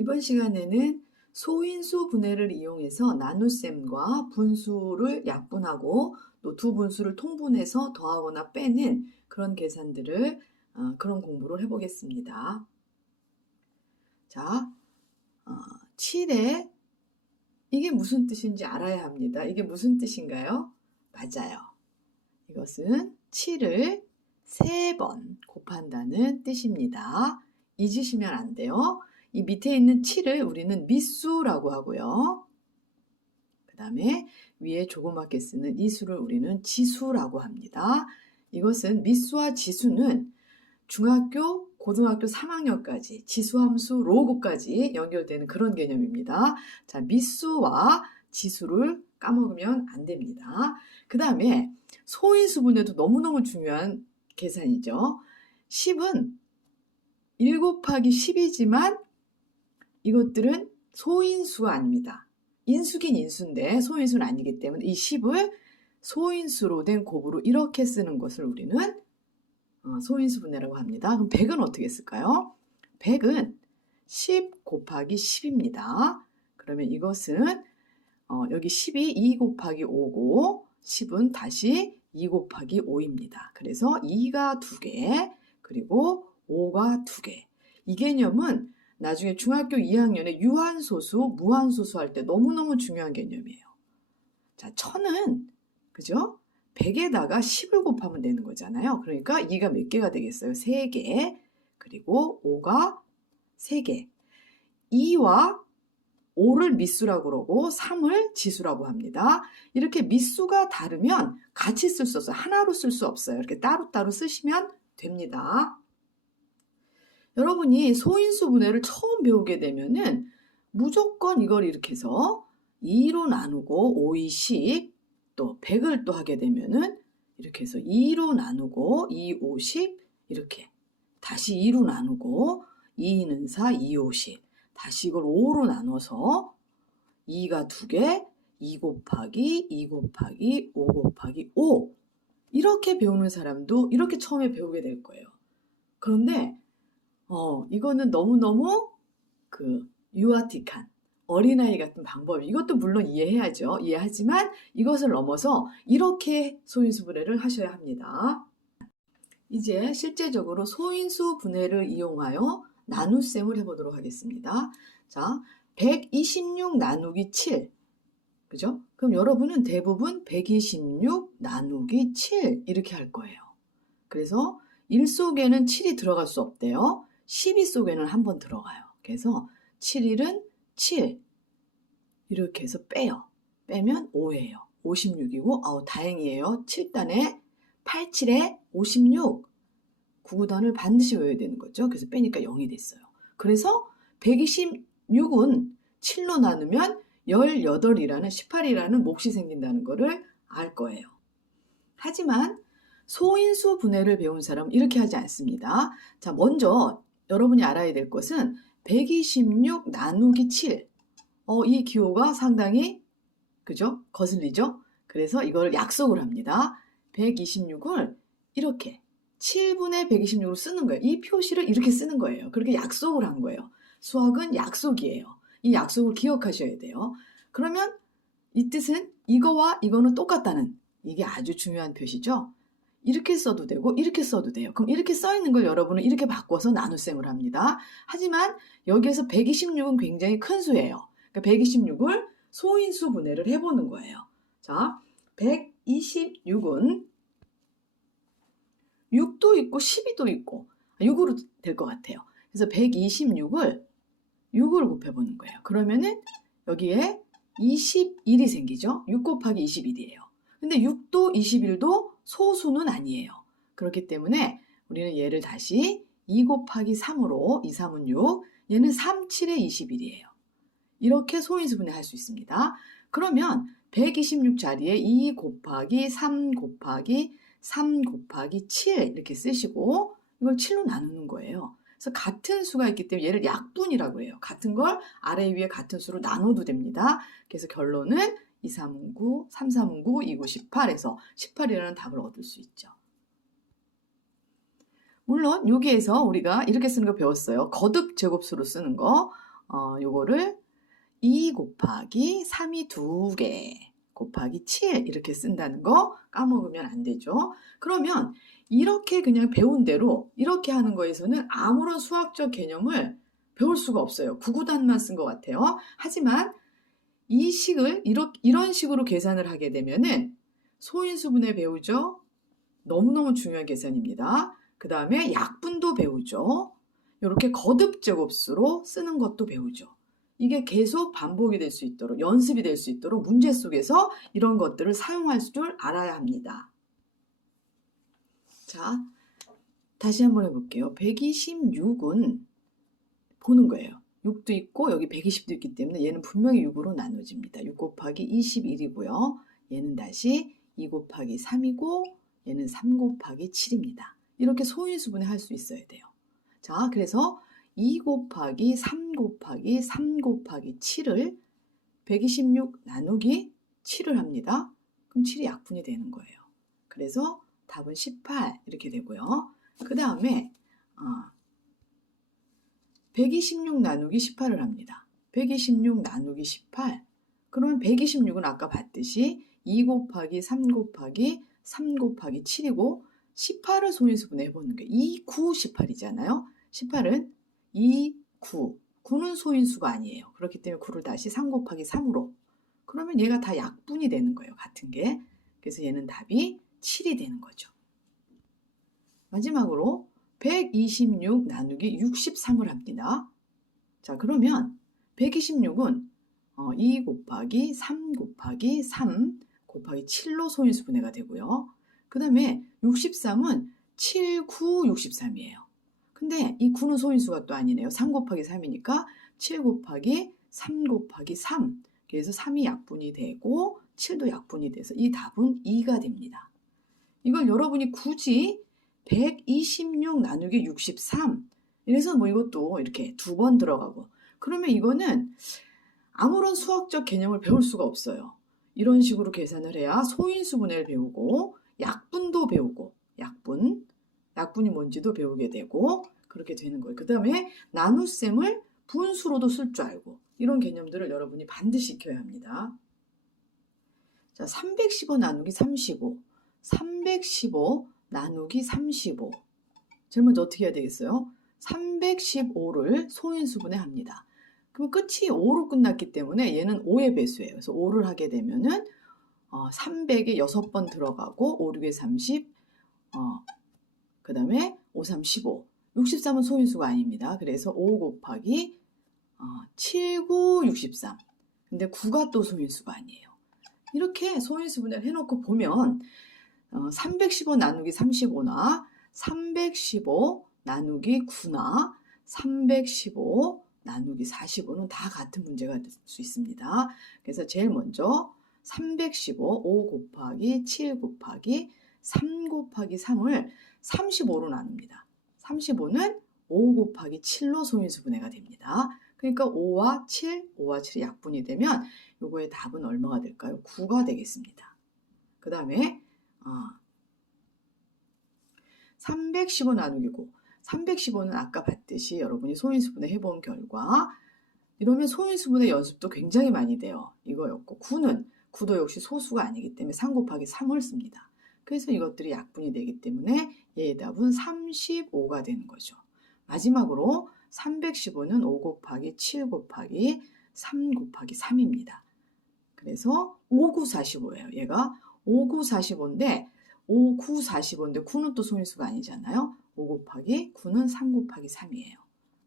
이번 시간에는 소인수 분해를 이용해서 나눗셈과 분수를 약분하고 또 두 분수를 통분해서 더하거나 빼는 그런 계산들을 그런 공부를 해보겠습니다. 자, 7에 이게 무슨 뜻인지 알아야 합니다. 이게 무슨 뜻인가요? 맞아요. 이것은 7을 3번 곱한다는 뜻입니다. 잊으시면 안 돼요. 이 밑에 있는 7을 우리는 미수라고 하고요. 그 다음에 위에 조그맣게 쓰는 이 수를 우리는 지수라고 합니다. 이것은 미수와 지수는 중학교, 고등학교 3학년까지 지수함수 로그까지 연결되는 그런 개념입니다. 자, 미수와 지수를 까먹으면 안 됩니다. 그 다음에 소인수 분해도 너무너무 중요한 계산이죠. 10은 1 곱하기 10이지만 이것들은 소인수가 아닙니다. 인수긴 인수인데 소인수는 아니기 때문에 이 10을 소인수로 된 곱으로 이렇게 쓰는 것을 우리는 소인수 분해라고 합니다. 그럼 100은 어떻게 쓸까요? 100은 10 곱하기 10입니다. 그러면 이것은 여기 10이 2 곱하기 5고 10은 다시 2 곱하기 5입니다. 그래서 2가 2개 그리고 5가 2개. 이 개념은 나중에 중학교 2학년에 유한소수, 무한소수 할 때 너무너무 중요한 개념이에요. 자, 1000은 그죠? 100에다가 10을 곱하면 되는 거잖아요. 그러니까 2가 몇 개가 되겠어요? 3개. 그리고 5가 3개. 2와 5를 미수라고 그러고 3을 지수라고 합니다. 이렇게 미수가 다르면 같이 쓸 수 없어요. 하나로 쓸 수 없어요. 이렇게 따로따로 쓰시면 됩니다. 여러분이 소인수 분해를 처음 배우게 되면은 무조건 이걸 이렇게 해서 2로 나누고 5, 2, 10, 또 100을 또 하게 되면은 이렇게 해서 2로 나누고 2, 5, 10 이렇게 다시 2로 나누고 2는 4, 2, 5, 10 다시 이걸 5로 나눠서 2가 2개, 2 곱하기 2 곱하기 5 곱하기 5 이렇게 배우는 사람도 이렇게 처음에 배우게 될 거예요. 그런데 이거는 너무너무 유아틱한 어린아이 같은 방법, 이것도 물론 이해해야죠. 이해하지만 이것을 넘어서 이렇게 소인수 분해를 하셔야 합니다. 이제 실제적으로 소인수 분해를 이용하여 나눗셈을 해보도록 하겠습니다. 자, 126 나누기 7. 그죠? 그럼 여러분은 대부분 126 나누기 7 이렇게 할 거예요. 그래서 1 속에는 7이 들어갈 수 없대요. 12 속에는 한 번 들어가요. 그래서 7일은 7 이렇게 해서 빼요. 빼면 5예요. 56이고 다행이에요. 7단에 87에 56 구구단을 반드시 외워야 되는 거죠. 그래서 빼니까 0이 됐어요. 그래서 126은 7로 나누면 18이라는 18이라는 몫이 생긴다는 거를 알 거예요. 하지만 소인수 분해를 배운 사람은 이렇게 하지 않습니다. 자, 먼저 여러분이 알아야 될 것은 126 나누기 7. 이 기호가 상당히 그죠? 거슬리죠? 그래서 이걸 약속을 합니다. 126을 이렇게 7분의 126으로 쓰는 거예요. 이 표시를 이렇게 쓰는 거예요. 그렇게 약속을 한 거예요. 수학은 약속이에요. 이 약속을 기억하셔야 돼요. 그러면 이 뜻은 이거와 이거는 똑같다는 이게 아주 중요한 표시죠. 이렇게 써도 되고 이렇게 써도 돼요. 그럼 이렇게 써 있는 걸 여러분은 이렇게 바꿔서 나눗셈을 합니다. 하지만 여기에서 126은 굉장히 큰 수예요. 그러니까 126을 소인수 분해를 해보는 거예요. 자, 126은 6도 있고 12도 있고 6으로 될 것 같아요. 그래서 126을 6을 곱해보는 거예요. 그러면은 여기에 21이 생기죠. 6 곱하기 21이에요. 근데 6도 21도 소수는 아니에요. 그렇기 때문에 우리는 얘를 다시 2 곱하기 3으로 2, 3은 6, 얘는 3, 7에 21이에요. 이렇게 소인수 분해할 수 있습니다. 그러면 126자리에 2 곱하기 3 곱하기 3 곱하기 7 이렇게 쓰시고 이걸 7로 나누는 거예요. 그래서 같은 수가 있기 때문에 얘를 약분이라고 해요. 같은 걸 아래 위에 같은 수로 나눠도 됩니다. 그래서 결론은 2, 3은 9, 3, 3은 9, 2, 9, 18에서 18이라는 답을 얻을 수 있죠. 물론 여기에서 우리가 이렇게 쓰는 거 배웠어요. 거듭 제곱수로 쓰는 거. 요거를 2 곱하기 3이 2개 곱하기 7 이렇게 쓴다는 거 까먹으면 안 되죠. 그러면 이렇게 그냥 배운 대로 이렇게 하는 거에서는 아무런 수학적 개념을 배울 수가 없어요. 구구단만 쓴 것 같아요. 하지만 이 식을 이런 식으로 계산을 하게 되면은 소인수분해 배우죠. 너무너무 중요한 계산입니다. 그 다음에 약분도 배우죠. 이렇게 거듭제곱수로 쓰는 것도 배우죠. 이게 계속 반복이 될 수 있도록, 연습이 될 수 있도록 문제 속에서 이런 것들을 사용할 줄 알아야 합니다. 자, 다시 한번 해볼게요. 126은 보는 거예요. 6도 있고 여기 120도 있기 때문에 얘는 분명히 6으로 나눠집니다. 6 곱하기 21이고요. 얘는 다시 2 곱하기 3이고 얘는 3 곱하기 7입니다. 이렇게 소인수분해 할 수 있어야 돼요. 자, 그래서 2 곱하기 3 곱하기 3 곱하기 7을 126 나누기 7을 합니다. 그럼 7이 약분이 되는 거예요. 그래서 답은 18 이렇게 되고요. 그 다음에 126 나누기 18을 합니다. 126 나누기 18. 그러면 126은 아까 봤듯이 2 곱하기 3 곱하기 3 곱하기 7이고 18을 소인수분해 해보는 게 2, 9, 18이잖아요. 18은 2, 9. 9는 소인수가 아니에요. 그렇기 때문에 9를 다시 3 곱하기 3으로. 그러면 얘가 다 약분이 되는 거예요. 같은 게. 그래서 얘는 답이 7이 되는 거죠. 마지막으로 126 나누기 63을 합니다. 자, 그러면 126은 2 곱하기 3 곱하기 3 곱하기 7로 소인수분해가 되고요. 그 다음에 63은 7, 9, 63이에요. 근데 이 9는 소인수가 또 아니네요. 3 곱하기 3이니까 7 곱하기 3 곱하기 3. 그래서 3이 약분이 되고 7도 약분이 돼서 이 답은 2가 됩니다. 이걸 여러분이 굳이 126 나누기 63 이래서 뭐 이것도 이렇게 2번 들어가고 그러면 이거는 아무런 수학적 개념을 배울 수가 없어요. 이런 식으로 계산을 해야 소인수분해를 배우고 약분도 배우고 약분이 뭔지도 배우게 되고 그렇게 되는 거예요. 그 다음에 나눗셈을 분수로도 쓸 줄 알고 이런 개념들을 여러분이 반드시 익혀야 합니다. 자, 315 나누기 35 315 나누기 35 제일 먼저 어떻게 해야 되겠어요? 315를 소인수분해 합니다. 그럼 끝이 5로 끝났기 때문에 얘는 5의 배수예요. 그래서 5를 하게 되면은 300에 6번 들어가고 5, 6에 30 그 다음에 5, 3, 15 63은 소인수가 아닙니다. 그래서 5 곱하기 7, 9, 63 근데 9가 또 소인수가 아니에요. 이렇게 소인수분해를 해놓고 보면 315 나누기 35나 315 나누기 9나 315 나누기 45는 다 같은 문제가 될 수 있습니다. 그래서 제일 먼저 315 5 곱하기 7 곱하기 3 곱하기 3을 35로 나눕니다. 35는 5 곱하기 7로 소인수분해가 됩니다. 그러니까 5와 7이 약분이 되면 요거의 답은 얼마가 될까요? 9가 되겠습니다. 그 다음에 315 나누기 9 315는 아까 봤듯이 여러분이 소인수분해 해본 결과 이러면 소인수분해 연습도 굉장히 많이 돼요. 이거였고 9도 역시 소수가 아니기 때문에 3 곱하기 3을 씁니다. 그래서 이것들이 약분이 되기 때문에 얘의 답은 35가 되는 거죠. 마지막으로 315는 5 곱하기 7 곱하기 3 곱하기 3입니다. 그래서 5945예요. 얘가 5945인데 5945인데 9는 또 소인수가 아니잖아요. 5 곱하기 9는 3 곱하기 3이에요.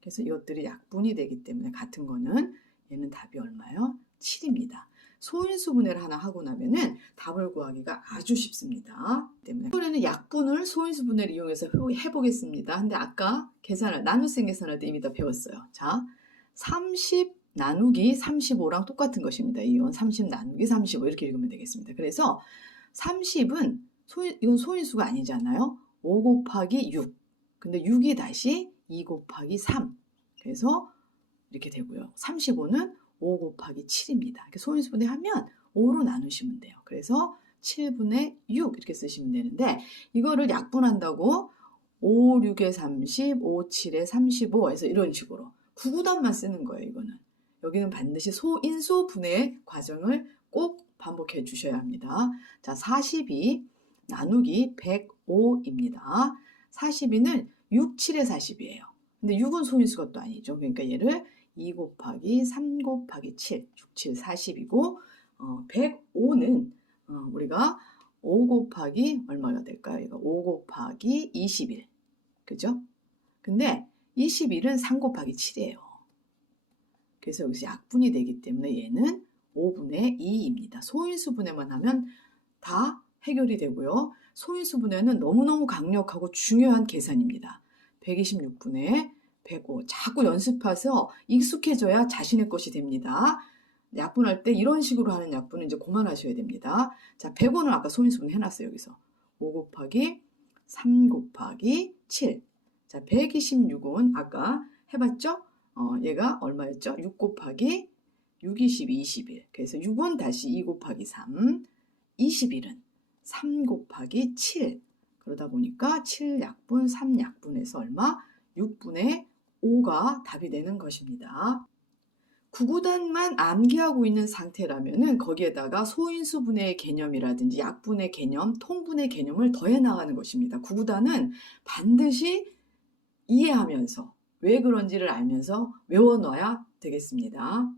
그래서 이것들이 약분이 되기 때문에 같은 거는 얘는 답이 얼마예요? 7입니다. 소인수분해를 하나 하고 나면은 답을 구하기가 아주 쉽습니다. 때문에 이번에는 약분을 소인수분해를 이용해서 해보겠습니다. 근데 아까 나눗셈 계산할 때 이미 다 배웠어요. 자, 30 나누기 35랑 똑같은 것입니다. 이건 30 나누기 35 이렇게 읽으면 되겠습니다. 그래서 30은 이건 소인수가 아니잖아요. 5 곱하기 6. 근데 6이 다시 2 곱하기 3. 그래서 이렇게 되고요. 35는 5 곱하기 7입니다. 이렇게 소인수분해 하면 5로 나누시면 돼요. 그래서 7분의 6 이렇게 쓰시면 되는데 이거를 약분한다고 5, 6에 30, 5, 7에 35 해서 이런 식으로 구구단만 쓰는 거예요. 이거는. 여기는 반드시 소인수 분해 과정을 꼭 반복해 주셔야 합니다. 자, 42 나누기 105입니다. 42는 6, 7의 40이에요. 근데 6은 소인수가 또 아니죠. 그러니까 얘를 2 곱하기 3 곱하기 7, 6, 7, 40이고 105는 우리가 5 곱하기 얼마가 될까요? 이거 5 곱하기 21. 그죠? 근데 21은 3 곱하기 7이에요. 그래서 여기서 약분이 되기 때문에 얘는 5분의 2입니다. 소인수 분해만 하면 다 해결이 되고요. 소인수 분해는 너무너무 강력하고 중요한 계산입니다. 126분의 105. 자꾸 연습해서 익숙해져야 자신의 것이 됩니다. 약분할 때 이런 식으로 하는 약분은 이제 그만하셔야 됩니다. 자, 105는 아까 소인수 분해 해놨어요. 여기서 5 곱하기 3 곱하기 7. 자, 126은 아까 해봤죠? 얘가 얼마였죠? 6 곱하기 6, 22, 21. 그래서 6은 다시 2 곱하기 3, 21은 3 곱하기 7. 그러다 보니까 7약분, 3약분에서 얼마? 6분의 5가 답이 되는 것입니다. 구구단만 암기하고 있는 상태라면은 거기에다가 소인수 분해의 개념이라든지 약분의 개념, 통분의 개념을 더해 나가는 것입니다. 구구단은 반드시 이해하면서 왜 그런지를 알면서 외워놔야 되겠습니다.